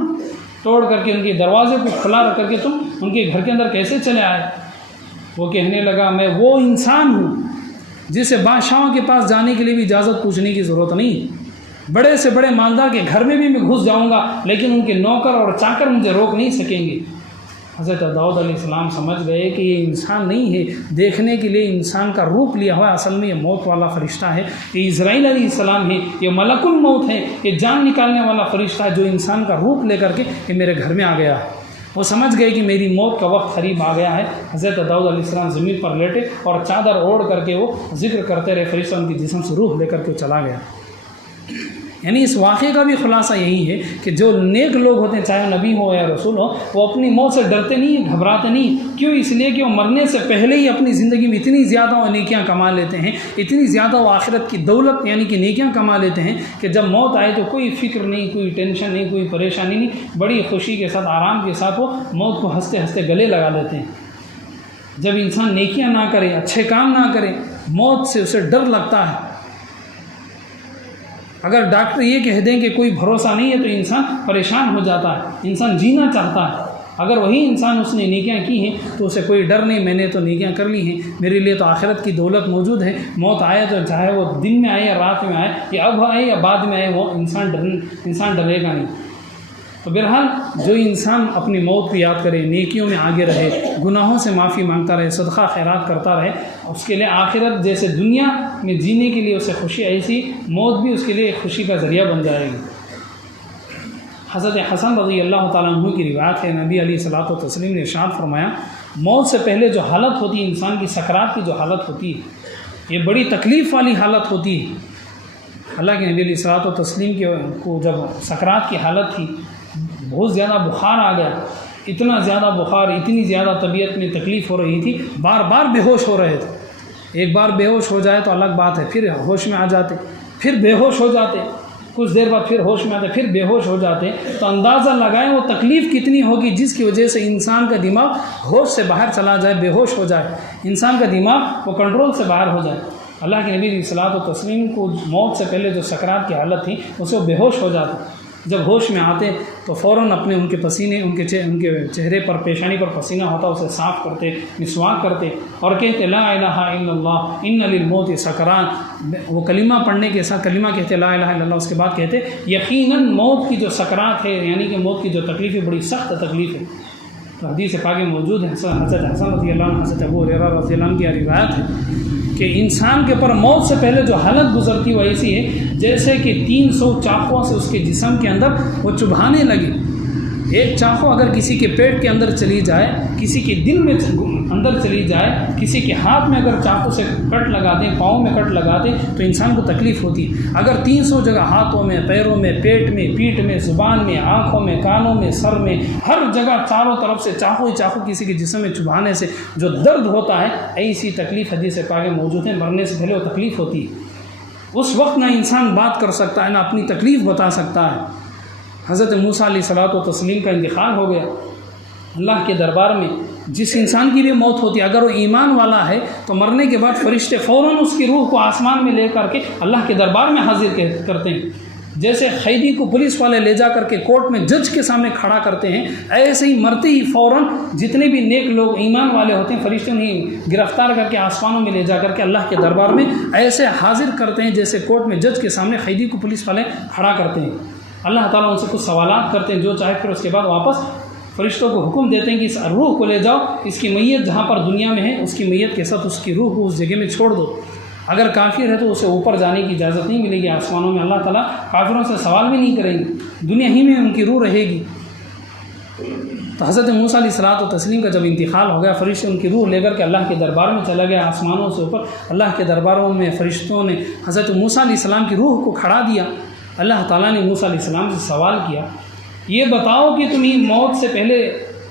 توڑ کر کے، ان کے دروازے کو کھلا رکھ کر کے تم ان کے گھر کے اندر کیسے چلے آئے؟ وہ کہنے لگا میں وہ انسان ہوں جسے بادشاہوں کے پاس جانے کے لیے بھی اجازت پوچھنے کی ضرورت نہیں، بڑے سے بڑے مالدار کے گھر میں بھی میں گھس جاؤں گا لیکن ان کے نوکر اور چاکر مجھے روک نہیں سکیں گے۔ حضرت داؤد علیہ السلام سمجھ گئے کہ یہ انسان نہیں ہے، دیکھنے کے لیے انسان کا روپ لیا ہوا ہے، اصل میں یہ موت والا فرشتہ ہے، یہ اسرائیل علیہ السلام ہے، یہ ملک الموت ہے، یہ جان نکالنے والا فرشتہ ہے جو انسان کا روپ لے کر کے یہ میرے گھر میں آ گیا ہے۔ وہ سمجھ گئے کہ میری موت کا وقت قریب آ گیا ہے۔ حضرت داؤد علیہ السلام زمین پر لیٹے اور چادر اوڑھ کر کے وہ ذکر کرتے رہے، فرشتہ ان کی جسم سے روح لے کر کے چلا گیا۔ یعنی اس واقعے کا بھی خلاصہ یہی ہے کہ جو نیک لوگ ہوتے ہیں، چاہے نبی ہو یا رسول ہو، وہ اپنی موت سے ڈرتے نہیں، گھبراتے نہیں۔ کیوں؟ اس لیے کہ وہ مرنے سے پہلے ہی اپنی زندگی میں اتنی زیادہ وہ نیکیاں کما لیتے ہیں، اتنی زیادہ وہ آخرت کی دولت یعنی کہ نیکیاں کما لیتے ہیں کہ جب موت آئے تو کوئی فکر نہیں، کوئی ٹینشن نہیں، کوئی پریشانی نہیں، بڑی خوشی کے ساتھ، آرام کے ساتھ وہ موت کو ہنستے ہنستے گلے لگا لیتے ہیں۔ جب انسان نیکیاں نہ کرے، اچھے کام نہ کرے، موت سے اسے ڈر لگتا ہے۔ اگر ڈاکٹر یہ کہہ دیں کہ کوئی بھروسہ نہیں ہے تو انسان پریشان ہو جاتا ہے، انسان جینا چاہتا ہے۔ اگر وہی انسان اس نے نیکیاں کی ہیں تو اسے کوئی ڈر نہیں، میں نے تو نیکیاں کر لی ہیں، میرے لیے تو آخرت کی دولت موجود ہے، موت آئے تو چاہے وہ دن میں آئے یا رات میں آئے یا اب آئے یا بعد میں آئے، وہ انسان ڈرے گا نہیں۔ تو بہرحال جو انسان اپنی موت کو یاد کرے، نیکیوں میں آگے رہے، گناہوں سے معافی مانگتا رہے، صدقہ خیرات کرتا رہے، اس کے لیے آخرت جیسے دنیا میں جینے کے لیے اسے خوشی، ایسی موت بھی اس کے لیے ایک خوشی کا ذریعہ بن جائے گی۔ حضرت حسن رضی اللہ تعالیٰ عنہ کی روایت ہے، نبی علیہ الصلوۃ والتسلیم نے ارشاد فرمایا، موت سے پہلے جو حالت ہوتی ہے انسان کی، سکرات کی جو حالت ہوتی ہے، یہ بڑی تکلیف والی حالت ہوتی ہے۔ اللہ کے نبی علیہ الصلوۃ والتسلیم کو جب سکرات کی حالت تھی، بہت زیادہ بخار آ گیا، اتنا زیادہ بخار، اتنی زیادہ طبیعت میں تکلیف ہو رہی تھی، بار بار بے ہوش ہو رہے تھے۔ ایک بار بے ہوش ہو جائے تو الگ بات ہے، پھر ہوش میں آ جاتے، پھر بے ہوش ہو جاتے، کچھ دیر بعد پھر ہوش میں آتے، پھر بے ہوش ہو جاتے۔ تو اندازہ لگائیں وہ تکلیف کتنی ہوگی جس کی وجہ سے انسان کا دماغ ہوش سے باہر چلا جائے، بے ہوش ہو جائے، انسان کا دماغ وہ کنٹرول سے باہر ہو جائے۔ اللہ کے نبی علیہ الصلوۃ والتسلیم کو موت سے پہلے جو سکرات کی حالت تھی اس سے وہ بے ہوش ہو جاتے۔ جب ہوش میں آتے تو فوراً اپنے ان کے پسینے، ان کے چہرے پر، پیشانی پر پسینہ ہوتا اسے صاف کرتے، مسواک کرتے اور کہتے لا الہ الا اللہ ان للموت سکرات۔ وہ کلمہ پڑھنے کے ساتھ کلمہ کہتے لا الہ الا اللہ، اس کے بعد کہتے یقیناً موت کی جو سکرات ہے یعنی کہ موت کی جو تکلیف ہے بڑی سخت تکلیف ہے۔ تو حدیث پاک میں موجود ہے، حضرت حسن رضی اللہ عنہ، حضرت ابو ہریرہ رضی اللہ عنہ کی روایت ہے کہ انسان کے پر موت سے پہلے جو حالت گزرتی وہ ایسی ہے جیسے کہ 300 چاقوں سے اس کے جسم کے اندر وہ چبھانے لگے۔ ایک چاقو اگر کسی کے پیٹ کے اندر چلی جائے، کسی کے دل میں اندر چلی جائے، کسی کے ہاتھ میں اگر چاقو سے کٹ لگا دیں، پاؤں میں کٹ لگا دیں تو انسان کو تکلیف ہوتی ہے۔ اگر 300 جگہ ہاتھوں میں، پیروں میں، پیٹ میں، پیٹھ میں، زبان میں، آنکھوں میں، کانوں میں، سر میں، ہر جگہ چاروں طرف سے چاقو ہی چاقو کسی کے جسم میں چبھانے سے جو درد ہوتا ہے، ایسی تکلیف حدیث پاک میں موجود ہے۔ مرنے سے پہلے وہ تکلیف ہوتی ہے، اس وقت نہ انسان بات کر سکتا ہے، نہ اپنی تکلیف بتا سکتا ہے۔ حضرت موسیٰ علیہ الصلوۃ والتسلیم کا انتقال ہو گیا اللہ کے دربار میں۔ جس انسان کی بھی موت ہوتی ہے اگر وہ ایمان والا ہے تو مرنے کے بعد فرشتے فوراً اس کی روح کو آسمان میں لے کر کے اللہ کے دربار میں حاضر کرتے ہیں۔ جیسے قیدی کو پولیس والے لے جا کر کے کورٹ میں جج کے سامنے کھڑا کرتے ہیں، ایسے ہی مرتے ہی فوراً جتنے بھی نیک لوگ ایمان والے ہوتے ہیں فرشتے انہیں گرفتار کر کے آسمانوں میں لے جا کر کے اللہ کے دربار میں ایسے حاضر کرتے ہیں جیسے کورٹ میں جج کے سامنے قیدی کو پولیس والے کھڑا کرتے ہیں۔ اللہ تعالیٰ ان سے کچھ سوالات کرتے ہیں جو چاہے، پھر اس کے بعد واپس فرشتوں کو حکم دیتے ہیں کہ اس روح کو لے جاؤ، اس کی میت جہاں پر دنیا میں ہے اس کی میت کے ساتھ اس کی روح کو اس جگہ میں چھوڑ دو۔ اگر کافر ہے تو اسے اوپر جانے کی اجازت نہیں ملے گی آسمانوں میں، اللہ تعالیٰ کافروں سے سوال بھی نہیں کریں گے، دنیا ہی میں ان کی روح رہے گی۔ تو حضرت موسیٰ علیہ الصلوۃ والتسلیم کا جب انتقال ہو گیا، فرشتے ان کی روح لے کر کے اللہ کے دربار میں چلا گیا، آسمانوں سے اوپر اللہ کے درباروں میں فرشتوں نے حضرت موسیٰ علیہ السلام کی روح کو کھڑا دیا۔ اللہ تعالیٰ نے موسیٰ علیہ السلام سے سوال کیا، یہ بتاؤ کہ تمہیں موت سے پہلے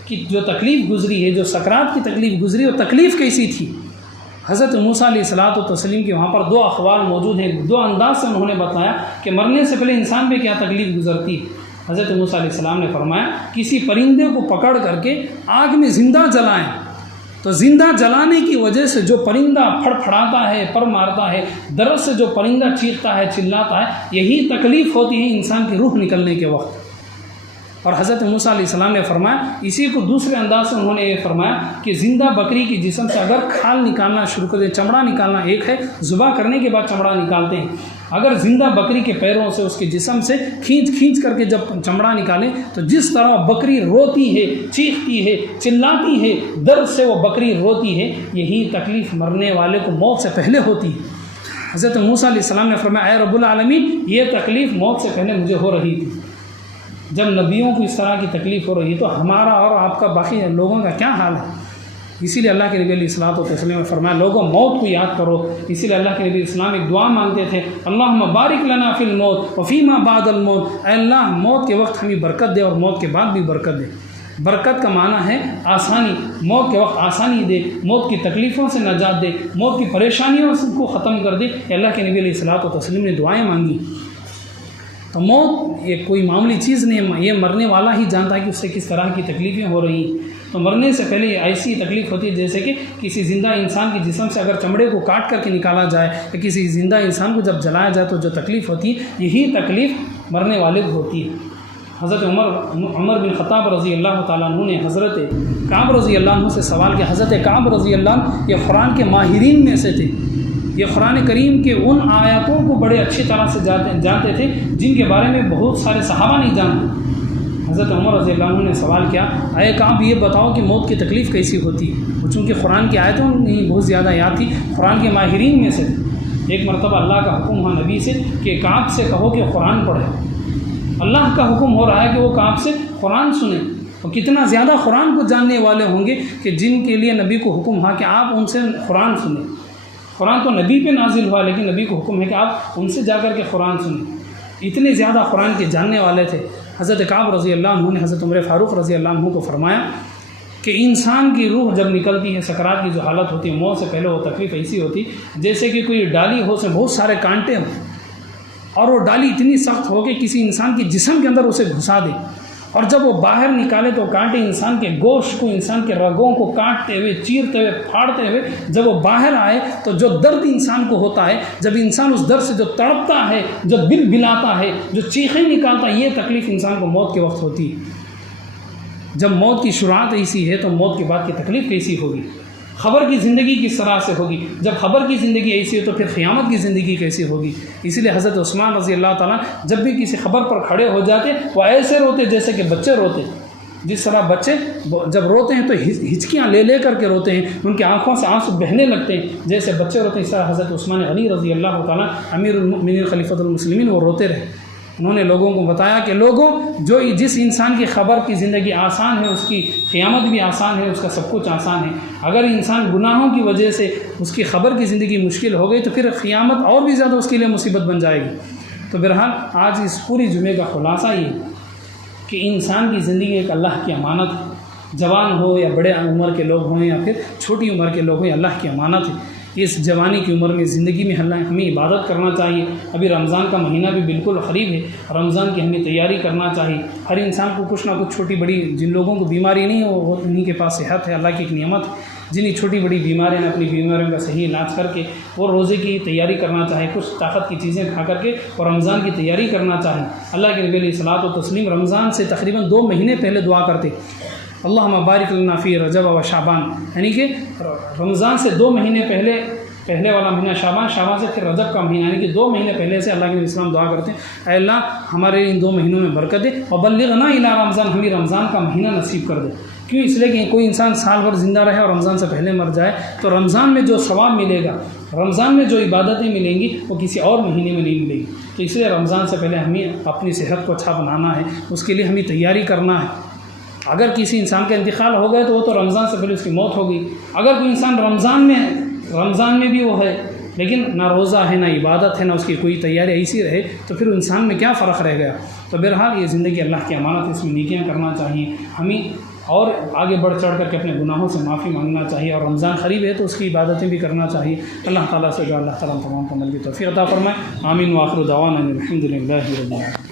کی جو تکلیف گزری ہے، جو سکرات کی تکلیف گزری، وہ تکلیف کیسی تھی؟ حضرت موسیٰ علیہ الصلوۃ والتسلیم کے وہاں پر دو اقوال موجود ہیں، دو انداز سے انہوں نے بتایا کہ مرنے سے پہلے انسان پہ کیا تکلیف گزرتی ہے۔ حضرت موسیٰ علیہ السلام نے فرمایا کسی پرندے کو پکڑ کر کے آگ میں زندہ جلائیں، تو زندہ جلانے کی وجہ سے جو پرندہ پھڑ پھڑاتا ہے، پر مارتا ہے، درد سے جو پرندہ چیختا ہے، چلاتا ہے، یہی تکلیف ہوتی ہے انسان کی روح نکلنے کے وقت۔ اور حضرت موسیٰ علیہ السلام نے فرمایا، اسی کو دوسرے انداز سے انہوں نے یہ فرمایا کہ زندہ بکری کی جسم سے اگر کھال نکالنا شروع کر دیں، چمڑا نکالنا ایک ہے، ذبح کرنے کے بعد چمڑا نکالتے ہیں، اگر زندہ بکری کے پیروں سے اس کے جسم سے کھینچ کر کے جب چمڑا نکالیں تو جس طرح بکری روتی ہے، چیختی ہے، چلاتی ہے، درد سے وہ بکری روتی ہے، یہی تکلیف مرنے والے کو موت سے پہلے ہوتی ہے۔ حضرت موسیٰ علیہ السلام نے فرمایا، اے رب العالمین، یہ تکلیف موت سے پہلے مجھے ہو رہی تھی۔ جب نبیوں کو اس طرح کی تکلیف ہو رہی ہے تو ہمارا اور آپ کا باقی لوگوں کا کیا حال ہے؟ اسی لیے اللہ کے نبی علیہ الصلوۃ والتسلیم نے فرمایا لوگوں موت کو یاد کرو. اسی لیے اللہ کے نبی اسلام ایک دعا مانگتے تھے اللہم بارک لنا فی الموت وفیما بعد الموت. اے اللہ موت کے وقت ہمیں برکت دے اور موت کے بعد بھی برکت دے. برکت کا معنی ہے آسانی. موت کے وقت آسانی دے, موت کی تکلیفوں سے نجات دے, موت کی پریشانیوں کو ختم کر دے. اللہ کے نبی علیہ الصلوۃ والتسلیم نے دعائیں مانگی. تو موت یہ کوئی معمولی چیز نہیں ہے, یہ مرنے والا ہی جانتا ہے کہ اس سے کس طرح کی تکلیفیں ہو رہی ہیں. تو مرنے سے پہلے ایسی تکلیف ہوتی ہے جیسے کہ کسی زندہ انسان کے جسم سے اگر چمڑے کو کاٹ کر کے نکالا جائے یا کسی زندہ انسان کو جب جلایا جائے تو جو تکلیف ہوتی ہے یہی تکلیف مرنے والے کو ہوتی ہے. حضرت عمر بن خطاب رضی اللہ تعالیٰ عنہ نے حضرت کعب رضی اللہ عنہ سے سوال کیا. حضرت کعب رضی اللہ عنہ یہ قرآن کے ماہرین میں سے تھے. یہ قرآن کریم کے ان آیاتوں کو بڑے اچھی طرح سے جانتے تھے جن کے بارے میں بہت سارے صحابہ نہیں جانتے. حضرت عمر رضی اللہ عنہ نے سوال کیا اے کعب یہ بتاؤ کہ موت کی تکلیف کیسی ہوتی ہے. چونکہ قرآن کی آیتوں نہیں بہت زیادہ یاد تھی, قرآن کے ماہرین میں سے تھے. ایک مرتبہ اللہ کا حکم ہوا نبی سے کہ کعب سے کہو کہ قرآن پڑھے. اللہ کا حکم ہو رہا ہے کہ وہ کعب سے قرآن سنیں. اور کتنا زیادہ قرآن کو جاننے والے ہوں گے کہ جن کے لیے نبی کو حکم ہوا کہ آپ ان سے قرآن سنیں. قرآن تو نبی پہ نازل ہوا لیکن نبی کو حکم ہے کہ آپ ان سے جا کر کے قرآن سنیں. اتنے زیادہ قرآن کے جاننے والے تھے. حضرت کعب رضی اللہ عنہ نے حضرت عمر فاروق رضی اللہ عنہ کو فرمایا کہ انسان کی روح جب نکلتی ہے, سکرات کی جو حالت ہوتی ہے, موت سے پہلے وہ تکلیف ایسی ہوتی جیسے کہ کوئی ڈالی ہو, اس میں بہت سارے کانٹے ہوں اور وہ ڈالی اتنی سخت ہو کہ کسی انسان کے جسم کے اندر اسے گھسا دے, اور جب وہ باہر نکالے تو کانٹے انسان کے گوشت کو, انسان کے رگوں کو کاٹتے ہوئے, چیرتے ہوئے, پھاڑتے ہوئے جب وہ باہر آئے تو جو درد انسان کو ہوتا ہے, جب انسان اس درد سے جو تڑپتا ہے, جو بل بلاتا ہے, جو چیخیں نکالتا ہے, یہ تکلیف انسان کو موت کے وقت ہوتی ہے. جب موت کی شروعات ایسی ہے تو موت کے بعد کی تکلیف کیسی ہوگی. خبر کی زندگی کس طرح سے ہوگی. جب خبر کی زندگی ایسی ہے تو پھر قیامت کی زندگی کیسی ہوگی. اسی لیے حضرت عثمان رضی اللہ تعالیٰ جب بھی کسی خبر پر کھڑے ہو جاتے وہ ایسے روتے جیسے کہ بچے روتے. جس طرح بچے جب روتے ہیں تو ہچکیاں لے لے کر کے روتے ہیں, ان کی آنکھوں سے آنسو بہنے لگتے ہیں جیسے بچے روتے ہیں. اس طرح حضرت عثمان غنی رضی اللہ تعالیٰ امیر المؤمنین خلیفۃ المسلمین وہ روتے رہے. انہوں نے لوگوں کو بتایا کہ لوگوں جو جس انسان کی خبر کی زندگی آسان ہے اس کی قیامت بھی آسان ہے, اس کا سب کچھ آسان ہے. اگر انسان گناہوں کی وجہ سے اس کی خبر کی زندگی مشکل ہو گئی تو پھر قیامت اور بھی زیادہ اس کے لیے مصیبت بن جائے گی. تو بہرحال آج اس پوری جمعے کا خلاصہ یہ کہ انسان کی زندگی ایک اللہ کی امانت ہے. جوان ہو یا بڑے عمر کے لوگ ہوں یا پھر چھوٹی عمر کے لوگ ہوں, اللہ کی امانت ہے. اس جوانی کی عمر میں زندگی میں ہمیں عبادت کرنا چاہیے. ابھی رمضان کا مہینہ بھی بالکل قریب ہے, رمضان کی ہمیں تیاری کرنا چاہیے. ہر انسان کو کچھ نہ کچھ چھوٹی بڑی, جن لوگوں کو بیماری نہیں ہو وہ انہیں کے پاس صحت ہے, اللہ کی ایک نعمت ہے. جنہیں چھوٹی بڑی بیماریاں اپنی بیماریوں کا صحیح علاج کر کے وہ روزے کی تیاری کرنا چاہے, کچھ طاقت کی چیزیں کھا کر کے اور رمضان کی تیاری کرنا چاہیں. اللہ کے نبی علیہ الصلوۃ والتسلیم رمضان سے تقریباً 2 مہینے پہلے دعا کرتے اللہم بارک لنا فی رجب و شعبان, یعنی کہ رمضان سے 2 مہینے پہلے والا مہینہ شعبان, شعبان سے پھر رجب کا مہینہ, یعنی کہ 2 مہینے پہلے سے اللہ کے نبی اسلام دعا کرتے ہیں اے اللہ ہمارے ان 2 مہینوں میں برکت دے اور بلغنا الی رمضان, ہمیں رمضان کا مہینہ نصیب کر دے. کیوں؟ اس لیے کہ کوئی انسان سال بھر زندہ رہے اور رمضان سے پہلے مر جائے تو رمضان میں جو ثواب ملے گا, رمضان میں جو عبادتیں ملیں گی وہ کسی اور مہینے میں نہیں ملے گی. تو اس لیے رمضان سے پہلے ہمیں اپنی صحت کو اچھا بنانا ہے, اس کے لیے ہمیں تیاری کرنا ہے. اگر کسی انسان کا انتقال ہو گیا تو وہ تو رمضان سے پہلے اس کی موت ہوگی. اگر کوئی انسان رمضان میں بھی وہ ہے لیکن نہ روزہ ہے نہ عبادت ہے نہ اس کی کوئی تیاری ایسی رہے تو پھر انسان میں کیا فرق رہ گیا. تو بہرحال یہ زندگی اللہ کی امانت ہے, اس میں نیکیاں کرنا چاہیے ہمیں اور آگے بڑھ چڑھ کر کے اپنے گناہوں سے معافی مانگنا چاہیے. اور رمضان قریب ہے تو اس کی عبادتیں بھی کرنا چاہیے. اللہ تعالیٰ سے جو اللہ تعالیٰ تمام کو عمل کی توفیق عطا فرمائے. آمین. وآخر دعوانا الحمد للہ رب العالمین.